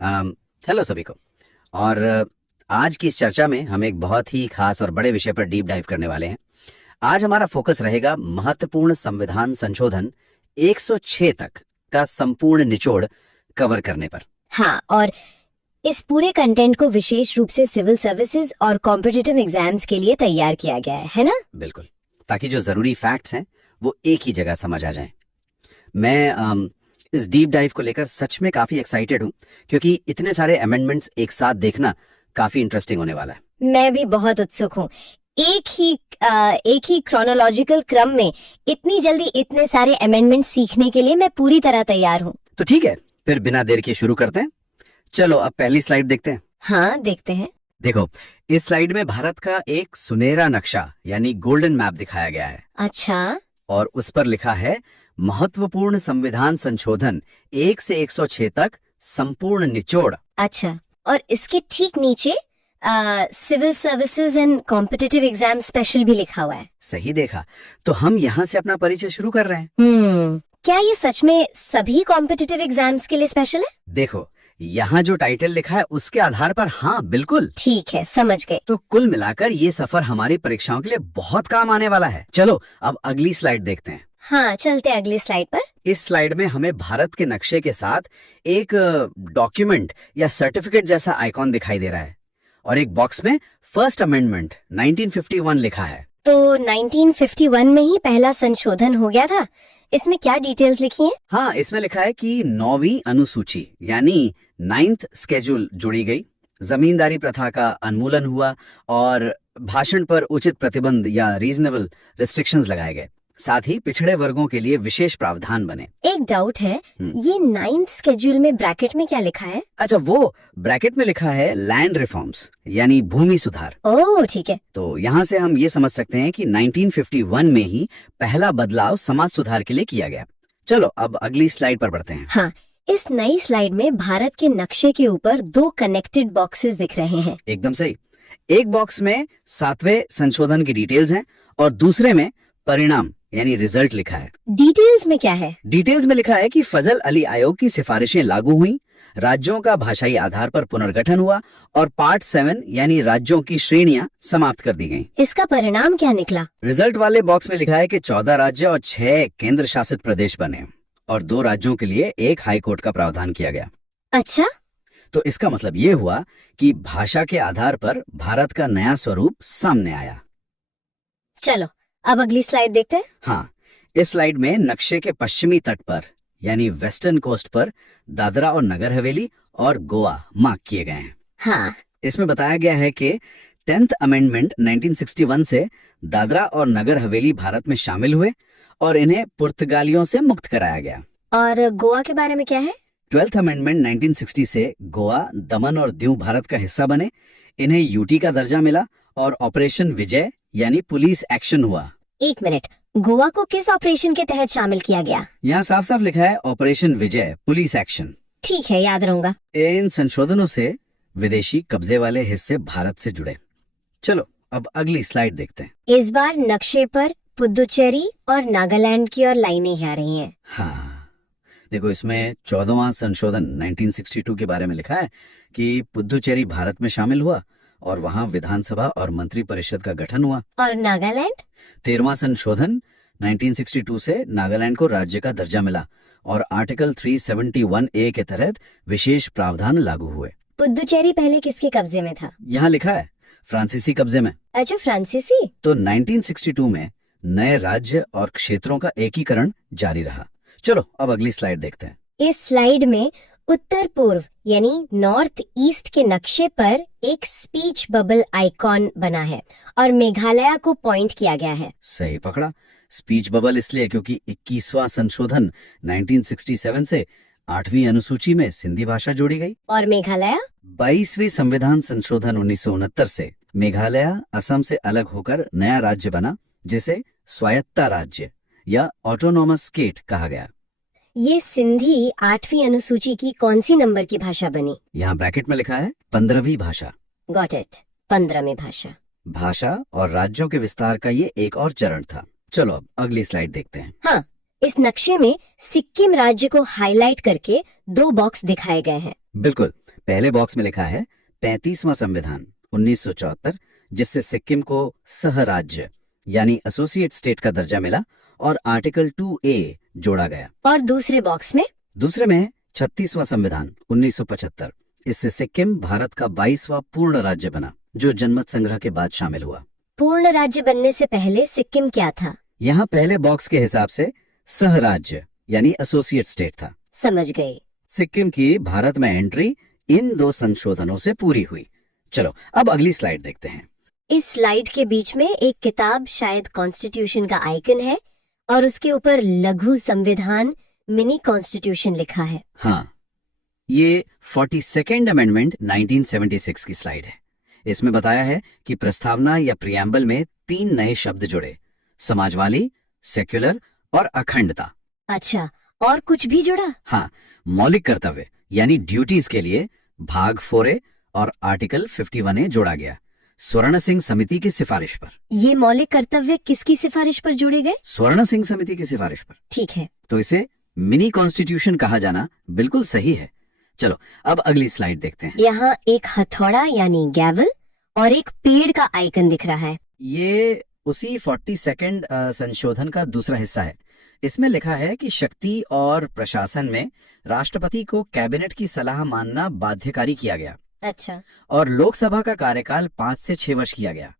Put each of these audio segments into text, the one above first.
Hello सभी को। और आज की इस चर्चा में हम एक बहुत ही खास और बड़े विषय पर डीप डाइव करने वाले हैं। आज हमारा फोकस रहेगा महत्वपूर्ण संविधान संशोधन 106 तक का संपूर्ण निचोड़ कवर करने पर। हाँ, और इस पूरे कंटेंट को विशेष रूप से सिविल सर्विसेज और कॉम्पिटिटिव एग्जाम्स के लिए तैयार किया गया है ना? बिल्कुल, ताकि जो जरूरी फैक्ट्स हैं वो एक ही जगह समझ आ जाएं। मैं इस डीप डाइव को लेकर सच में काफी एक्साइटेड हूँ, क्योंकि इतने सारे अमेंडमेंट्स एक साथ देखना काफी इंटरेस्टिंग होने वाला है। मैं भी बहुत उत्सुक हूँ। एक ही क्रोनोलॉजिकल क्रम में इतनी जल्दी इतने सारे अमेंडमेंट सीखने के लिए मैं पूरी तरह तैयार हूँ। तो ठीक है, फिर बिना देर के शुरू करते हैं। चलो अब पहली स्लाइड देखते हैं। हाँ, देखते हैं। देखो, इस स्लाइड में भारत का एक सुनहरा नक्शा यानी गोल्डन मैप दिखाया गया है। अच्छा। और उस पर लिखा है महत्वपूर्ण संविधान संशोधन 1 से 106 तक संपूर्ण निचोड़। अच्छा, और इसके ठीक नीचे civil services and competitive exam special भी लिखा हुआ है। सही देखा। तो हम यहाँ से अपना परिचय शुरू कर रहे हैं। क्या ये सच में सभी कॉम्पिटिटिव एग्जाम्स के लिए स्पेशल है? देखो, यहाँ जो टाइटल लिखा है उसके आधार पर हाँ बिल्कुल। ठीक है, समझ गए। तो कुल मिलाकर ये सफर हमारी परीक्षाओं के लिए बहुत काम आने वाला है। चलो अब अगली स्लाइड देखते हैं। हाँ, चलते हैं अगली स्लाइड पर। इस स्लाइड में हमें भारत के नक्शे के साथ एक डॉक्यूमेंट या सर्टिफिकेट जैसा आइकॉन दिखाई दे रहा है, और एक बॉक्स में फर्स्ट अमेंडमेंट 1951 लिखा है। तो 1951 में ही पहला संशोधन हो गया था। इसमें क्या डिटेल्स लिखी हैं? हाँ, इसमें लिखा है कि 9वीं अनुसूची यानी 9th स्केड्यूल जोड़ी गई, जमींदारी प्रथा का उन्मूलन हुआ और भाषण पर उचित प्रतिबंध या रीजनेबल रिस्ट्रिक्शंस लगाए गए। साथ ही पिछड़े वर्गों के लिए विशेष प्रावधान बने। एक डाउट है, ये 9th स्केड्यूल में ब्रैकेट में क्या लिखा है? अच्छा, वो ब्रैकेट में लिखा है लैंड रिफॉर्म्स यानी भूमि सुधार। ओह, ठीक है। तो यहाँ से हम ये समझ सकते हैं कि 1951 में ही पहला बदलाव समाज सुधार के लिए किया गया। चलो अब अगली स्लाइड पर बढ़ते हैं। हाँ, इस नई स्लाइड में भारत के नक्शे के ऊपर 2 कनेक्टेड बॉक्सेस दिख रहे हैं। एकदम सही। एक बॉक्स में 7वें संशोधन की डिटेल्स हैं और दूसरे में परिणाम यानी रिजल्ट लिखा है। डिटेल्स में क्या है? डिटेल्स में लिखा है कि फजल अली आयोग की सिफारिशें लागू हुई, राज्यों का भाषाई आधार पर पुनर्गठन हुआ और पार्ट 7 यानी राज्यों की श्रेणियां समाप्त कर दी गईं। इसका परिणाम क्या निकला? रिजल्ट वाले बॉक्स में लिखा है कि 14 राज्य और 6 केंद्र शासित प्रदेश बने और 2 राज्यों के लिए एक हाई कोर्ट का प्रावधान किया गया। अच्छा, तो इसका मतलब ये हुआ कि भाषा के आधार पर भारत का नया स्वरूप सामने आया। चलो अब अगली स्लाइड देखते हैं। हाँ, इस स्लाइड में नक्शे के पश्चिमी तट पर यानी वेस्टर्न कोस्ट पर दादरा और नगर हवेली और गोवा मार्क किए गए हैं। हाँ, इसमें बताया गया है कि 10th अमेंडमेंट 1961 से दादरा और नगर हवेली भारत में शामिल हुए और इन्हें पुर्तगालियों से मुक्त कराया गया। और गोवा के बारे में क्या है? 12th अमेंडमेंट 1960 से गोवा, दमन और दीव भारत का हिस्सा बने, इन्हें यूटी का दर्जा मिला और ऑपरेशन विजय यानी पुलिस एक्शन हुआ। एक मिनट, गोवा को किस ऑपरेशन के तहत शामिल किया गया? यहाँ साफ साफ लिखा है ऑपरेशन विजय पुलिस एक्शन। ठीक है, याद रहूंगा। इन संशोधनों से विदेशी कब्जे वाले हिस्से भारत से जुड़े। चलो अब अगली स्लाइड देखते हैं। इस बार नक्शे पर पुदुचेरी और नागालैंड की और लाइनें आ रही हैं। हाँ, देखो, इसमें 14वां संशोधन 1962 के बारे में लिखा है कि पुदुचेरी भारत में शामिल हुआ और वहां विधानसभा और मंत्री परिषद का गठन हुआ। और नागालैंड? 13वां संशोधन 1962 से नागालैंड को राज्य का दर्जा मिला और आर्टिकल 371A के तहत विशेष प्रावधान लागू हुए। पुदुचेरी पहले किसके कब्जे में था? यहाँ लिखा है फ्रांसीसी कब्जे में। अच्छा, फ्रांसीसी। तो 1962 में नए राज्य और क्षेत्रों का एकीकरण जारी रहा। चलो अब अगली स्लाइड देखते हैं। इस स्लाइड में उत्तर पूर्व यानी नॉर्थ ईस्ट के नक्शे पर एक स्पीच बबल आइकॉन बना है और मेघालय को पॉइंट किया गया है। सही पकड़ा। स्पीच बबल इसलिए क्योंकि 21वां संशोधन 1967 से 8वीं अनुसूची में सिंधी भाषा जोड़ी गई। और मेघालय? 22वीं संविधान संशोधन 1969 से मेघालय असम से अलग होकर नया राज्य बना, जिसे स्वायत्ता राज्य या ऑटोनोमस स्टेट कहा गया। ये सिंधी 8वीं अनुसूची की कौन सी नंबर की भाषा बनी? यहाँ ब्रैकेट में लिखा है 15वीं भाषा। गॉट इट, 15वीं भाषा। भाषा और राज्यों के विस्तार का ये एक और चरण था। चलो अब अगली स्लाइड देखते हैं। हाँ, इस नक्शे में सिक्किम राज्य को हाईलाइट करके 2 बॉक्स दिखाए गए हैं। बिल्कुल, पहले बॉक्स में लिखा है 35वां संविधान 1974, जिससे सिक्किम को सह राज्य यानी एसोसिएट स्टेट का दर्जा मिला, और आर्टिकल 2A जोड़ा गया। और दूसरे बॉक्स में? दूसरे में है 36वां संविधान 1975, इससे सिक्किम भारत का 22वां पूर्ण राज्य बना, जो जनमत संग्रह के बाद शामिल हुआ। पूर्ण राज्य बनने से पहले सिक्किम क्या था? यहाँ पहले बॉक्स के हिसाब से सह राज्य यानी एसोसिएट स्टेट था। समझ गई। सिक्किम की भारत में एंट्री इन 2 संशोधनों से पूरी हुई। चलो अब अगली स्लाइड देखते हैं। इस स्लाइड के बीच में एक किताब, शायद कॉन्स्टिट्यूशन का आइकन है, और उसके ऊपर लघु संविधान मिनी कॉन्स्टिट्यूशन लिखा है। हाँ, ये 42nd अमेंडमेंट 1976 की स्लाइड है। इसमें बताया है कि प्रस्तावना या प्रियम्बल में 3 नए शब्द जुड़े, समाजवादी, सेक्युलर और अखंडता। अच्छा, और कुछ भी जुड़ा? हाँ, मौलिक कर्तव्य यानी ड्यूटीज के लिए भाग 4A और आर्टिकल 51A जोड़ा गया, स्वर्ण सिंह समिति की सिफारिश पर। ये मौलिक कर्तव्य किसकी सिफारिश पर जोड़े गए? स्वर्ण सिंह समिति की सिफारिश पर। ठीक है। तो इसे मिनी कॉन्स्टिट्यूशन कहा जाना बिल्कुल सही है। चलो अब अगली स्लाइड देखते हैं। यहाँ एक हथौड़ा यानी गैवल और एक पेड़ का आइकन दिख रहा है। ये उसी 42nd संशोधन का दूसरा हिस्सा है। इसमें लिखा है कि शक्ति और प्रशासन में राष्ट्रपति को कैबिनेट की सलाह मानना बाध्यकारी किया गया। अच्छा। और लोकसभा का कार्यकाल 5 से 6 वर्ष किया गया।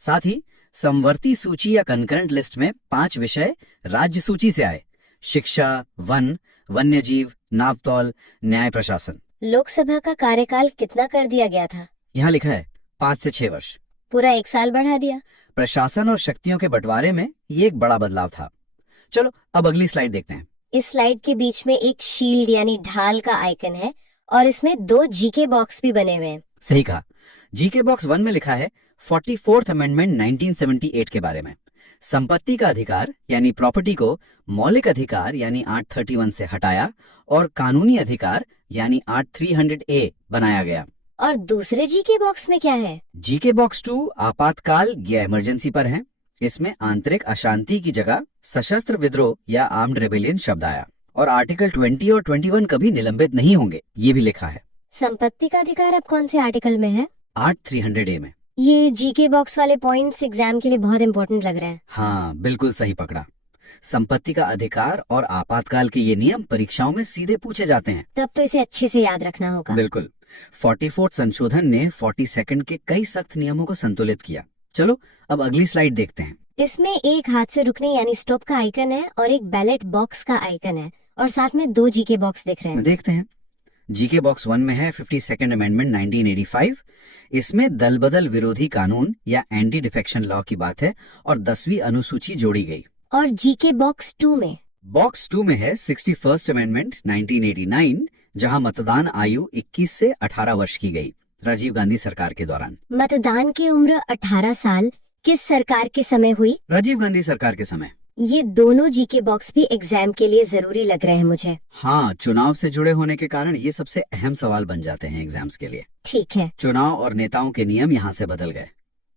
साथ ही समवर्ती सूची या कंकरेंट लिस्ट में 5 विषय राज्य सूची से आए: शिक्षा, वन, वन्यजीव, नापतौल, न्याय प्रशासन। लोकसभा का कार्यकाल कितना कर दिया गया था? यहाँ लिखा है 5 से 6 वर्ष। पूरा 1 साल बढ़ा दिया। प्रशासन और शक्तियों के बंटवारे में ये एक बड़ा बदलाव था। चलो अब अगली स्लाइड देखते हैं। इस स्लाइड के बीच में एक शील्ड यानी ढाल का आइकन है, और इसमें 2 जीके बॉक्स भी बने हुए हैं। सही कहा। जीके बॉक्स 1 में लिखा है 44th अमेंडमेंट 1978 के बारे में। संपत्ति का अधिकार यानी प्रॉपर्टी को मौलिक अधिकार यानी 831 से हटाया और कानूनी अधिकार यानी 8300A बनाया गया। और दूसरे जीके बॉक्स में क्या है? जीके बॉक्स 2 आपातकाल या इमरजेंसी पर है। इसमें आंतरिक अशांति की जगह सशस्त्र विद्रोह या आर्म्ड रेबेलियन शब्द आया, और आर्टिकल 20 और 21 कभी निलंबित नहीं होंगे, ये भी लिखा है। संपत्ति का अधिकार अब कौन से आर्टिकल में है? 8300A में। ये जीके बॉक्स वाले पॉइंट्स एग्जाम के लिए बहुत इंपॉर्टेंट लग रहे हैं। हाँ, बिल्कुल सही पकड़ा। संपत्ति का अधिकार और आपातकाल के ये नियम परीक्षाओं में सीधे पूछे जाते हैं। तब तो इसे अच्छे से याद रखना होगा। बिल्कुल। 44th संशोधन ने 42nd के कई सख्त नियमों को संतुलित किया। चलो अब अगली स्लाइड देखते हैं। इसमें एक हाथ से रुकने यानी स्टॉप का आइकन है और एक बैलेट बॉक्स का आइकन है, और साथ में 2 जीके बॉक्स दिख रहे हैं। देखते हैं। जीके बॉक्स 1 में है 52nd अमेंडमेंट 1985। इसमें दल बदल विरोधी कानून या एंटी डिफेक्शन लॉ की बात है और 10वीं अनुसूची जोड़ी गई। और जीके बॉक्स 2 में? बॉक्स 2 में है 61st अमेंडमेंट 1989, जहां मतदान आयु 21 से 18 वर्ष की गई, राजीव गांधी सरकार के दौरान। मतदान की उम्र 18 साल किस सरकार के समय हुई? राजीव गांधी सरकार के समय। ये दोनों जीके बॉक्स भी एग्जाम के लिए जरूरी लग रहे हैं मुझे। हाँ, चुनाव से जुड़े होने के कारण ये सबसे अहम सवाल बन जाते हैं एग्जाम्स के लिए। ठीक है। चुनाव और नेताओं के नियम यहाँ से बदल गए।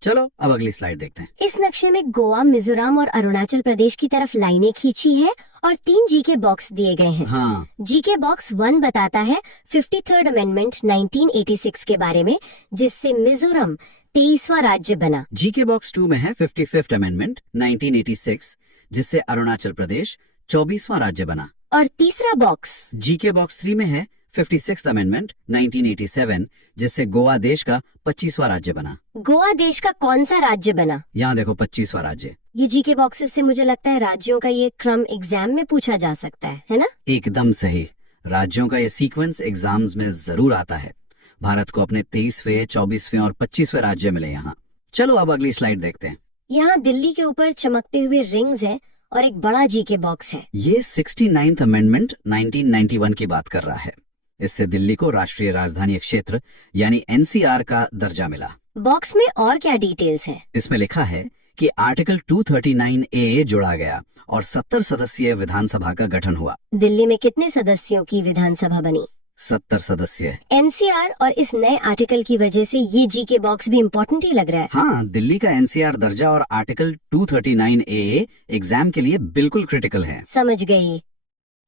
चलो अब अगली स्लाइड देखते हैं। इस नक्शे में गोवा, मिजोरम और अरुणाचल प्रदेश की तरफ लाइनें खींची है और 3 जीके बॉक्स दिए गए हैं। हाँ। जीके बॉक्स 1 बताता है 53rd अमेंडमेंट 1986 के बारे में, जिससे मिजोरम 23वां राज्य बना। जीके बॉक्स 2 में है 55th अमेंडमेंट 1986, जिससे अरुणाचल प्रदेश 24वां राज्य बना। और तीसरा बॉक्स? जीके बॉक्स 3 में है 56th अमेंडमेंट 1987, जिससे गोवा देश का 25वां राज्य बना। गोवा देश का कौन सा राज्य बना? यहाँ देखो 25वां राज्य। ये जीके बॉक्सेस से मुझे लगता है राज्यों का ये क्रम एग्जाम में पूछा जा सकता है ना? एकदम सही। राज्यों का ये सीक्वेंस एग्जाम्स में जरूर आता है। भारत को अपने 23वें, 24वें और 25वें राज्य मिले यहाँ। चलो अब अगली स्लाइड देखते हैं। यहाँ दिल्ली के ऊपर चमकते हुए रिंग्स है और एक बड़ा जीके बॉक्स है। ये 69th अमेंडमेंट 1991 की बात कर रहा है। इससे दिल्ली को राष्ट्रीय राजधानी क्षेत्र यानी NCR का दर्जा मिला। बॉक्स में और क्या डिटेल्स हैं? इसमें लिखा है कि आर्टिकल 239A जोड़ा गया और 70 सदस्यीय विधानसभा का गठन हुआ। दिल्ली में कितने सदस्यों की विधानसभा बनी? 70 सदस्य। NCR और इस नए आर्टिकल की वजह से ये जीके बॉक्स भी इम्पोर्टेंट ही लग रहा है। हाँ, दिल्ली का NCR दर्जा और आर्टिकल 239A एग्जाम के लिए बिल्कुल क्रिटिकल है। समझ गई।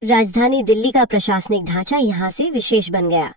राजधानी दिल्ली का प्रशासनिक ढांचा यहाँ से विशेष बन गया।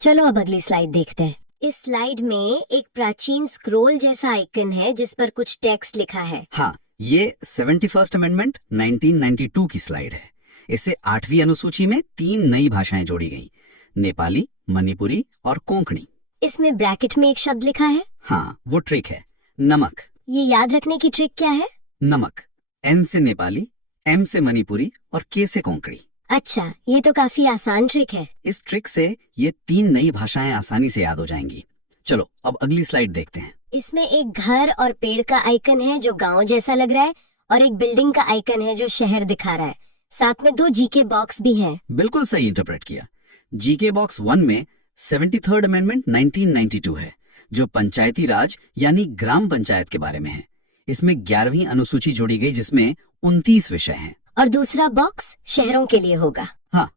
चलो अब अगली स्लाइड देखते हैं। इस स्लाइड में एक प्राचीन स्क्रोल जैसा आइकन है जिस पर कुछ टेक्स्ट लिखा है। हाँ, ये 71st अमेंडमेंट 1992 की स्लाइड है। इससे 8वीं अनुसूची में 3 नई भाषाएं जोड़ी गई, नेपाली, मणिपुरी और कोंकणी। इसमें ब्रैकेट में एक शब्द लिखा है। हाँ, वो ट्रिक है, नमक। ये याद रखने की ट्रिक क्या है? नमक, N से नेपाली, M से मणिपुरी और K से कोंकणी। अच्छा, ये तो काफी आसान ट्रिक है। इस ट्रिक से ये 3 नई भाषाएं आसानी से याद हो जाएंगी। चलो अब अगली स्लाइड देखते हैं। इसमें एक घर और पेड़ का आइकन है जो गांव जैसा लग रहा है, और एक बिल्डिंग का आइकन है जो शहर दिखा रहा है। साथ में 2 जीके बॉक्स भी हैं। बिल्कुल सही इंटरप्रेट किया। जीके बॉक्स 1 में 73rd अमेंडमेंट 1992 है, जो पंचायती राज यानी ग्राम पंचायत के बारे में है। इसमें 11वीं अनुसूची जोड़ी गई जिसमें 29 विषय हैं। और दूसरा बॉक्स शहरों के लिए होगा। हाँ,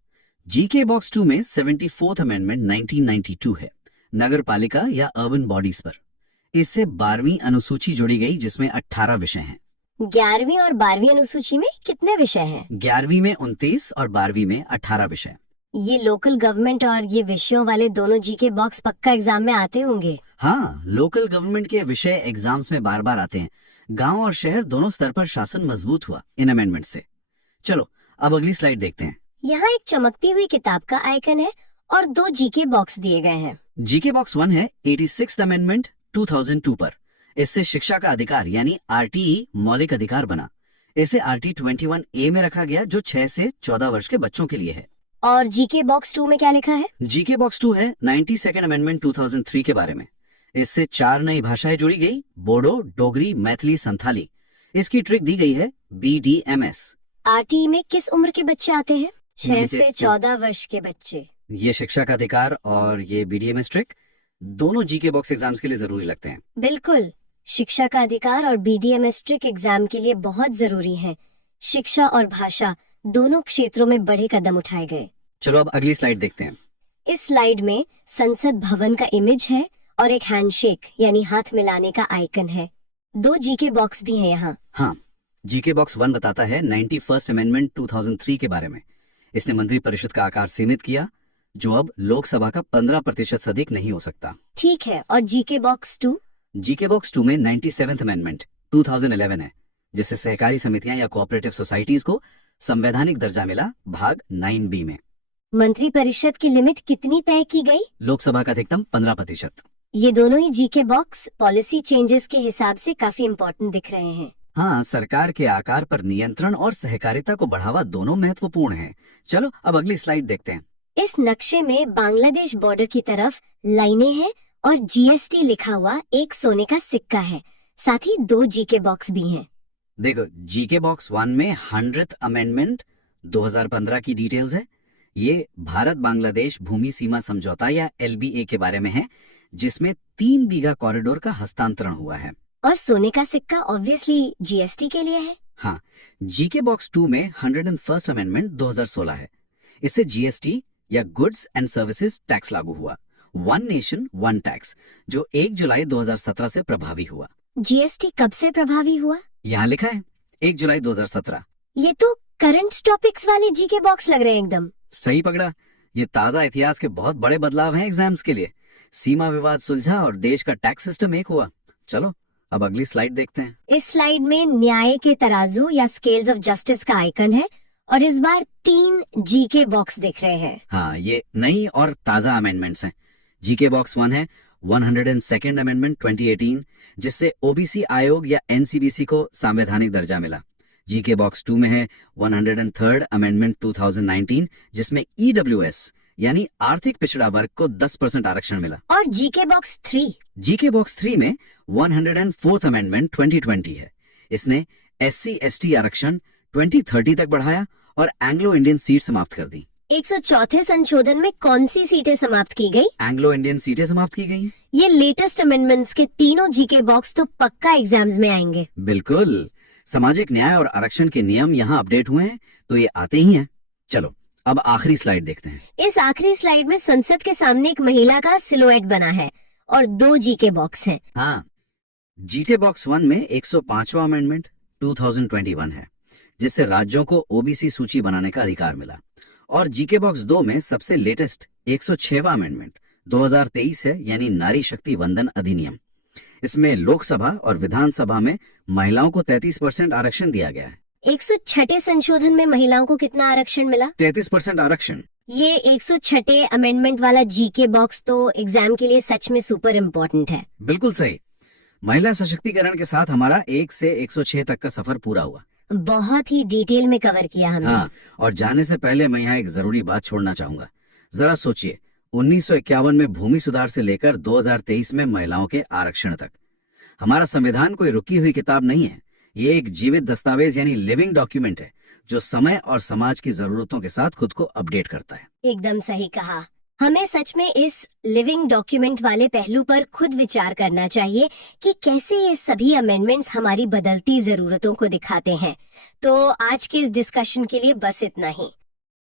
जीके बॉक्स 2 में 74th अमेंडमेंट 1992 है, नगर पालिका या अर्बन बॉडीज पर। इससे 12वीं अनुसूची जोड़ी गई जिसमें 18 विषय हैं। 11वीं और 12वीं अनुसूची में कितने विषय हैं? 11वीं में 29 और 12वीं में 18 विषय। ये लोकल गवर्नमेंट और ये विषयों वाले दोनों जीके बॉक्स पक्का एग्जाम में आते होंगे। हाँ, लोकल गवर्नमेंट के विषय एग्जाम्स में बार बार आते हैं। गांव और शहर दोनों स्तर पर शासन मजबूत हुआ इन अमेंडमेंट से। चलो अब अगली स्लाइड देखते हैं। यहाँ एक चमकती हुई किताब का आइकन है और 2 जीके बॉक्स दिए गए हैं। जीके बॉक्स 1 है 86th अमेंडमेंट 2002 पर। इससे शिक्षा का अधिकार यानी आरटीई मौलिक अधिकार बना। इसे आरटी 21A में रखा गया जो 6 से 14 वर्ष के बच्चों के लिए है। और जीके बॉक्स 2 में क्या लिखा है? जीके बॉक्स 2 है 92nd अमेंडमेंट 2003 के बारे में। इससे 4 नई भाषाएं जोड़ी गई, बोडो, डोगरी, मैथिली, संथाली। इसकी ट्रिक दी गई है BDMS। आरटीई में किस उम्र के बच्चे आते हैं? 6 से 14 वर्ष के बच्चे। ये शिक्षा का अधिकार और ये BDMS ट्रिक दोनों जीके बॉक्स एग्जाम्स के लिए जरूरी लगते हैं। बिल्कुल, शिक्षा का अधिकार और BDMS ट्रिक एग्जाम के लिए बहुत जरूरी है। शिक्षा और भाषा दोनों क्षेत्रों में बड़े कदम उठाए गए। चलो अब अगली स्लाइड देखते हैं। इस स्लाइड में संसद भवन का इमेज है और एक हैंडशेक यानी हाथ मिलाने का आइकन है। 2 जीके बॉक्स भी हैं यहाँ। हाँ, जीके बॉक्स 1 बताता है 91st अमेंडमेंट 2003 के बारे में। इसने मंत्री परिषद का आकार सीमित किया, जो अब लोकसभा का 15% से अधिक नहीं हो सकता। ठीक है, और जीके बॉक्स 2? जीके बॉक्स 2 में 97th अमेंडमेंट 2011 है, जिससे सहकारी समितियां या कोऑपरेटिव सोसाइटीज को संवैधानिक दर्जा मिला, भाग 9B में। मंत्री परिषद की लिमिट कितनी तय की गई? लोकसभा का अधिकतम 15%। ये दोनों ही जीके बॉक्स पॉलिसी चेंजेस के हिसाब से काफी इम्पोर्टेंट दिख रहे हैं। हाँ, सरकार के आकार पर नियंत्रण और सहकारिता को बढ़ावा दोनों महत्वपूर्ण है। चलो अब अगली स्लाइड देखते हैं। इस नक्शे में बांग्लादेश बॉर्डर की तरफ लाइनें हैं और GST लिखा हुआ एक सोने का सिक्का है। साथ ही 2 जीके बॉक्स भी हैं। देखो, जीके बॉक्स 1 में 100th अमेंडमेंट 2015 की डिटेल्स है। ये भारत बांग्लादेश भूमि सीमा समझौता या LBA के बारे में है, जिसमें 3 बीघा कॉरिडोर का हस्तांतरण हुआ है। और सोने का सिक्का ऑब्वियसली GST के लिए है। हाँ, जीके बॉक्स 2 में 101st अमेंडमेंट 2016 है। इससे GST या गुड्स एंड सर्विसेज टैक्स लागू हुआ, 1 नेशन 1 टैक्स, जो 1 जुलाई 2017 से प्रभावी हुआ। GST कब से प्रभावी हुआ? यहाँ लिखा है 1 जुलाई 2017। ये तो करंट टॉपिक्स वाले जीके बॉक्स लग रहे हैं एकदम। सही पकड़ा, ये ताजा इतिहास के बहुत बड़े बदलाव हैं एग्जाम्स के लिए। सीमा विवाद सुलझा और देश का टैक्स सिस्टम एक हुआ। चलो अब अगली स्लाइड देखते हैं। इस स्लाइड में न्याय के तराजू या स्केल्स ऑफ जस्टिस का आइकन है और इस बार 3 जीके बॉक्स दिख रहे हैं। हाँ, ये नई और ताजा अमेंडमेंट्स हैं। जीके बॉक्स 1 है 102nd अमेंडमेंट 2018, जिससे OBC आयोग या NCBC को संवैधानिक दर्जा मिला। जीके बॉक्स 2 में है 103rd अमेंडमेंट 2019, जिसमें EWS यानी आर्थिक पिछड़ा वर्ग को 10% आरक्षण मिला। और जीके बॉक्स 3? जीके बॉक्स 3 में 104th अमेंडमेंट 2020 है। इसने SC/ST आरक्षण 2030 तक बढ़ाया और एंग्लो इंडियन सीट समाप्त कर दी। 104th संशोधन में कौन सी सीटें समाप्त की गई? एंग्लो इंडियन सीटें समाप्त की गई। ये लेटेस्ट अमेंडमेंट्स के तीनों जीके बॉक्स तो पक्का एग्जाम्स में आएंगे। बिल्कुल, सामाजिक न्याय और आरक्षण के नियम यहाँ अपडेट हुए हैं तो ये आते ही हैं। चलो अब आखिरी स्लाइड देखते हैं। इस आखिरी स्लाइड में संसद के सामने एक महिला का सिलुएट बना है और 2 जीके बॉक्स हैं। हाँ, जीके बॉक्स 1 में 105वां अमेंडमेंट 2021 है, जिससे राज्यों को OBC सूची बनाने का अधिकार मिला। और जीके बॉक्स 2 में सबसे लेटेस्ट 106वां अमेंडमेंट 2023 है, यानी नारी शक्ति वंदन अधिनियम। इसमें लोकसभा और विधानसभा में महिलाओं को 33% आरक्षण दिया गया है। 106 संशोधन में महिलाओं को कितना आरक्षण मिला? 33% आरक्षण। ये 106 अमेंडमेंट वाला जीके बॉक्स तो एग्जाम के लिए सच में सुपर इम्पोर्टेंट है। बिल्कुल सही। महिला सशक्तिकरण के साथ हमारा 1 से 106 तक का सफर पूरा हुआ। बहुत ही डिटेल में कवर किया हमने। हाँ, और जाने से पहले मैं यहाँ एक जरूरी बात छोड़ना चाहूंगा। जरा सोचिए, 1951 में भूमि सुधार से लेकर 2023 में महिलाओं के आरक्षण तक। हमारा संविधान कोई रुकी हुई किताब नहीं है, ये एक जीवित दस्तावेज यानी लिविंग डॉक्यूमेंट है, जो समय और समाज की जरूरतों के साथ खुद को अपडेट करता है। एकदम सही कहा। हमें सच में इस लिविंग डॉक्यूमेंट वाले पहलू पर खुद विचार करना चाहिए कि कैसे ये सभी अमेंडमेंट्स हमारी बदलती जरूरतों को दिखाते हैं। तो आज के इस डिस्कशन के लिए बस इतना ही।